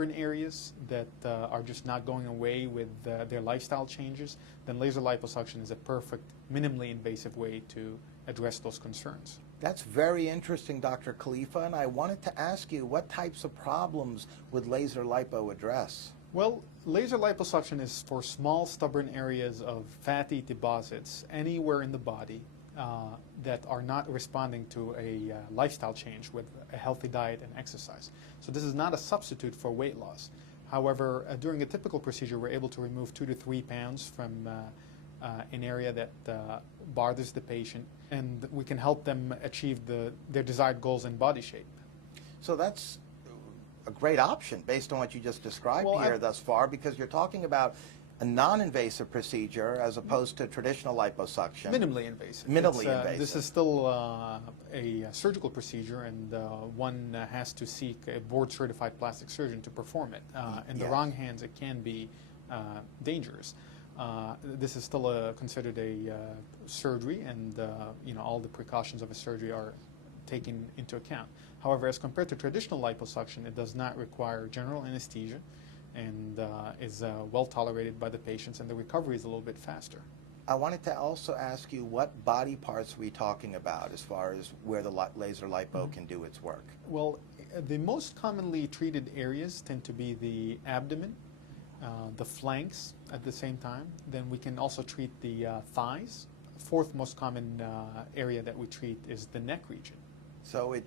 stubborn areas that are just not going away with their lifestyle changes, then laser liposuction is a perfect, minimally invasive way to address those concerns. That's very interesting, Dr. Khalifa, and I wanted to ask you, what types of problems would laser lipo address? Well, laser liposuction is for small, stubborn areas of fatty deposits anywhere in the body that are not responding to a lifestyle change with a healthy diet and exercise. So this is not a substitute for weight loss. However, during a typical procedure, we're able to remove 2 to 3 pounds from an area that bothers the patient, and we can help them achieve their desired goals in body shape. So that's a great option based on what you just described here thus far, because you're talking about a non-invasive procedure as opposed to traditional liposuction. Minimally invasive. Minimally invasive. This is still a surgical procedure, and one has to seek a board-certified plastic surgeon to perform it. In the wrong hands, it can be dangerous. This is still considered a surgery, and all the precautions of a surgery are taken into account. However, as compared to traditional liposuction, it does not require general anesthesia and is well tolerated by the patients, and the recovery is a little bit faster. I wanted to also ask you, what body parts are we talking about as far as where the laser lipo can do its work? Well, the most commonly treated areas tend to be the abdomen, the flanks at the same time. Then we can also treat the thighs. Fourth most common area that we treat is the neck region. So it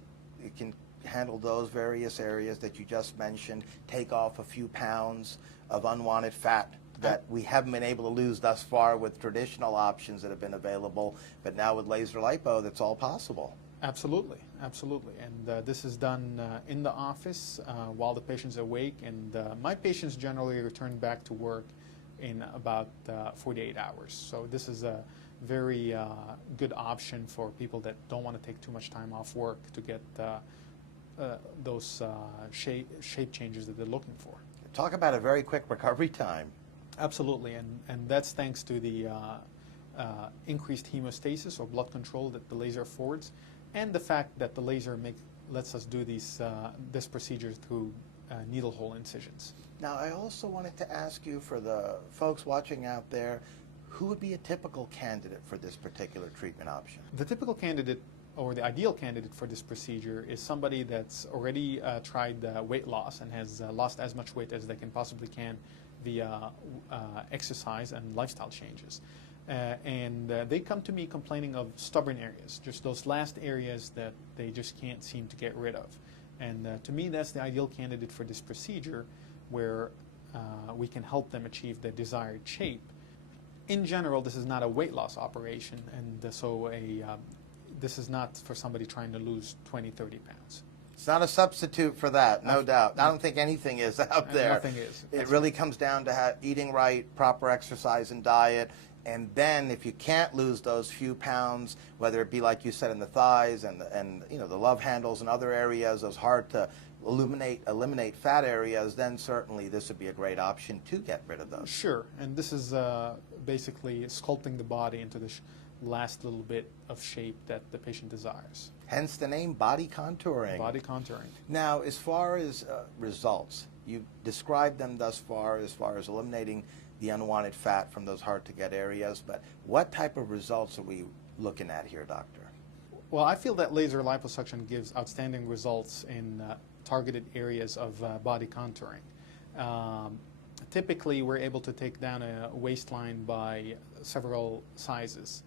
can handle those various areas that you just mentioned, take off a few pounds of unwanted fat that we haven't been able to lose thus far with traditional options that have been available, but now with laser lipo, that's all possible. Absolutely, absolutely. And this is done in the office while the patient's awake, and my patients generally return back to work in about 48 hours. So this is a very good option for people that don't want to take too much time off work to get those shape changes that they're looking for. Talk about a very quick recovery time. Absolutely, and that's thanks to the increased hemostasis or blood control that the laser affords, and the fact that the laser lets us do this procedure through needle hole incisions. Now, I also wanted to ask you, for the folks watching out there, who would be a typical candidate for this particular treatment option? The typical candidate, or the ideal candidate for this procedure, is somebody that's already tried weight loss and has lost as much weight as they possibly can via exercise and lifestyle changes. And they come to me complaining of stubborn areas, just those last areas that they just can't seem to get rid of. And to me, that's the ideal candidate for this procedure, where we can help them achieve their desired shape. In general, this is not a weight loss operation, and so this is not for somebody trying to lose 20, 30 pounds. It's not a substitute for that, no doubt. I don't think anything is out there. Nothing is. It really comes down to eating right, proper exercise and diet, and then if you can't lose those few pounds, whether it be like you said in the thighs and the love handles and other areas, those hard to eliminate fat areas, then certainly this would be a great option to get rid of those. Sure, and this is basically sculpting the body into the last little bit of shape that the patient desires. Hence the name body contouring. Body contouring. Now, as far as results, you described them thus far as eliminating the unwanted fat from those hard-to-get areas, but what type of results are we looking at here, doctor? Well, I feel that laser liposuction gives outstanding results in targeted areas of body contouring. Typically, we're able to take down a waistline by several sizes.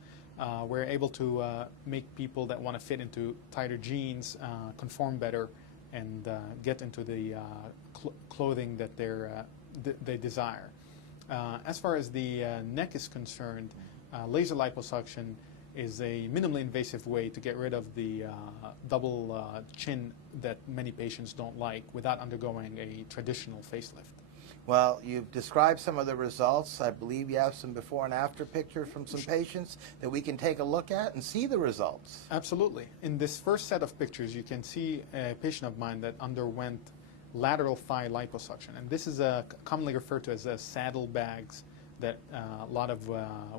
We're able to make people that want to fit into tighter jeans conform better and get into the clothing that they desire. As far as the neck is concerned, laser liposuction is a minimally invasive way to get rid of the double chin that many patients don't like without undergoing a traditional facelift. Well, you've described some of the results. I believe you have some before and after pictures from some patients that we can take a look at and see the results. Absolutely. In this first set of pictures, you can see a patient of mine that underwent lateral thigh liposuction. And this is commonly referred to as saddlebags that a lot of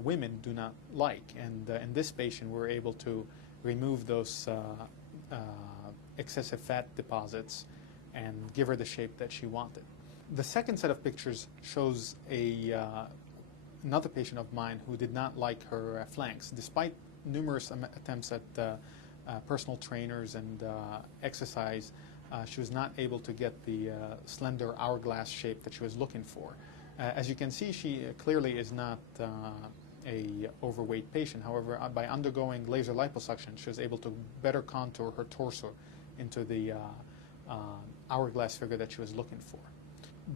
women do not like. And in this patient, we were able to remove those excessive fat deposits and give her the shape that she wanted. The second set of pictures shows another patient of mine who did not like her flanks. Despite numerous attempts at personal trainers and exercise, she was not able to get the slender hourglass shape that she was looking for. As you can see, she clearly is not a overweight patient. However, by undergoing laser liposuction, she was able to better contour her torso into the hourglass figure that she was looking for.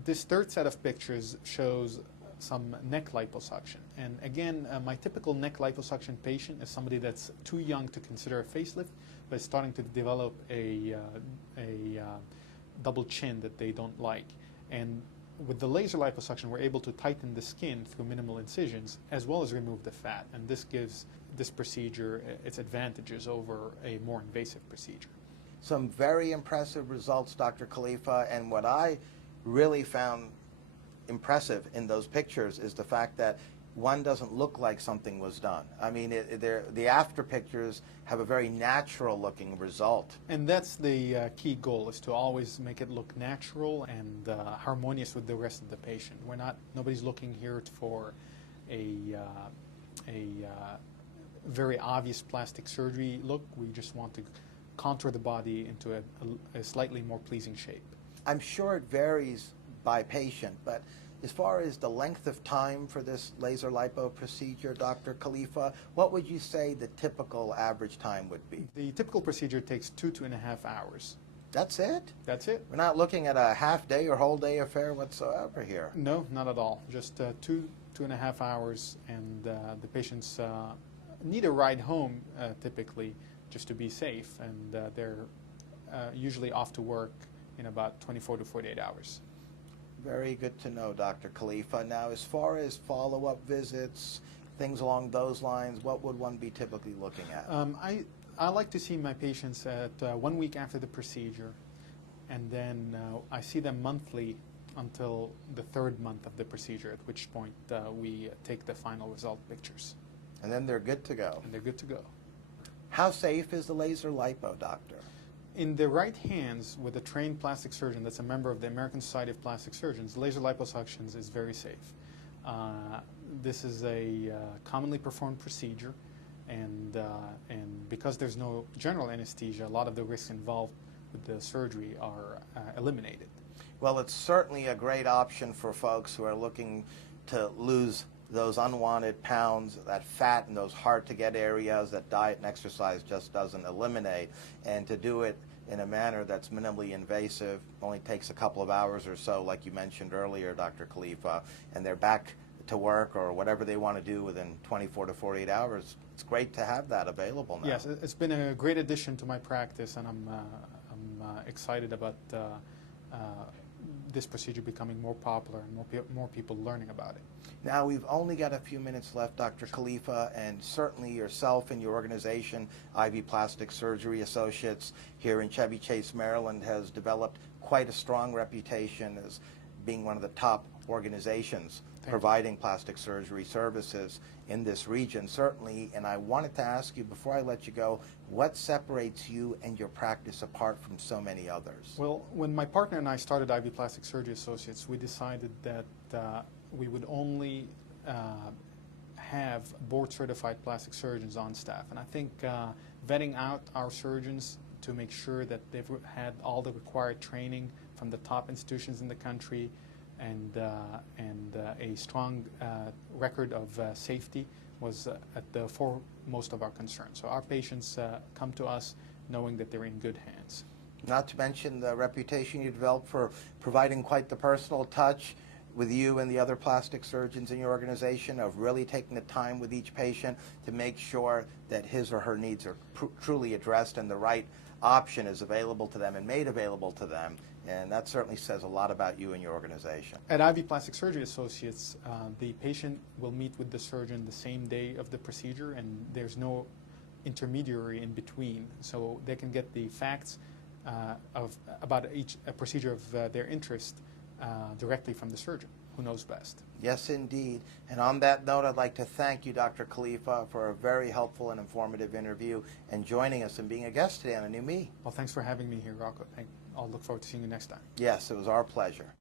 This third set of pictures shows some neck liposuction. And again, my typical neck liposuction patient is somebody that's too young to consider a facelift, but is starting to develop a double chin that they don't like. And with the laser liposuction, we're able to tighten the skin through minimal incisions, as well as remove the fat. And this gives this procedure its advantages over a more invasive procedure. Some very impressive results, Dr. Khalifa, and what I really found impressive in those pictures is the fact that one doesn't look like something was done. I mean, the after pictures have a very natural looking result. And that's the key goal, is to always make it look natural and harmonious with the rest of the patient. Nobody's looking here for a very obvious plastic surgery look. We just want to contour the body into a slightly more pleasing shape. I'm sure it varies by patient, but as far as the length of time for this laser lipo procedure, Dr. Khalifa, what would you say the typical average time would be? The typical procedure takes 2.5 hours. That's it? That's it. We're not looking at a half day or whole day affair whatsoever here. No, not at all. Just 2.5 hours, and the patients need a ride home typically just to be safe, and they're usually off to work in about 24 to 48 hours. Very good to know, Dr. Khalifa. Now, as far as follow-up visits, things along those lines, what would one be typically looking at? I like to see my patients at 1 week after the procedure, and then I see them monthly until the third month of the procedure, at which point we take the final result pictures. And then they're good to go. And they're good to go. How safe is the laser lipo, doctor? In the right hands, with a trained plastic surgeon that's a member of the American Society of Plastic Surgeons, laser liposuctions is very safe. This is a commonly performed procedure, and because there's no general anesthesia, a lot of the risks involved with the surgery are eliminated. Well, it's certainly a great option for folks who are looking to lose those unwanted pounds, that fat in those hard-to-get areas that diet and exercise just doesn't eliminate, and to do it in a manner that's minimally invasive, only takes a couple of hours or so, like you mentioned earlier, Dr. Khalifa, and they're back to work or whatever they want to do within 24 to 48 hours. It's great to have that available now. Yes, it's been a great addition to my practice, and I'm excited about this procedure becoming more popular and more people learning about it. Now, we've only got a few minutes left, Dr. Khalifa, and certainly yourself and your organization, Ivy Plastic Surgery Associates, here in Chevy Chase, Maryland, has developed quite a strong reputation as being one of the top organizations providing plastic surgery services in this region, certainly. And I wanted to ask you, before I let you go, what separates you and your practice apart from so many others? Well, when my partner and I started Ivy Plastic Surgery Associates, we decided that we would only have board-certified plastic surgeons on staff. And I think vetting out our surgeons to make sure that they've had all the required training from the top institutions in the country, and a strong record of safety was at the foremost of our concerns. So our patients come to us knowing that they're in good hands. Not to mention the reputation you developed for providing quite the personal touch with you and the other plastic surgeons in your organization, of really taking the time with each patient to make sure that his or her needs are truly addressed and the right option is available to them and made available to them. And that certainly says a lot about you and your organization. At Ivy Plastic Surgery Associates, the patient will meet with the surgeon the same day of the procedure, and there's no intermediary in between. So they can get the facts about each procedure of their interest directly from the surgeon, who knows best. Yes, indeed. And on that note, I'd like to thank you, Dr. Khalifa, for a very helpful and informative interview and joining us and being a guest today on A New Me. Well, thanks for having me here, Rocco. I'll look forward to seeing you next time. Yes, it was our pleasure.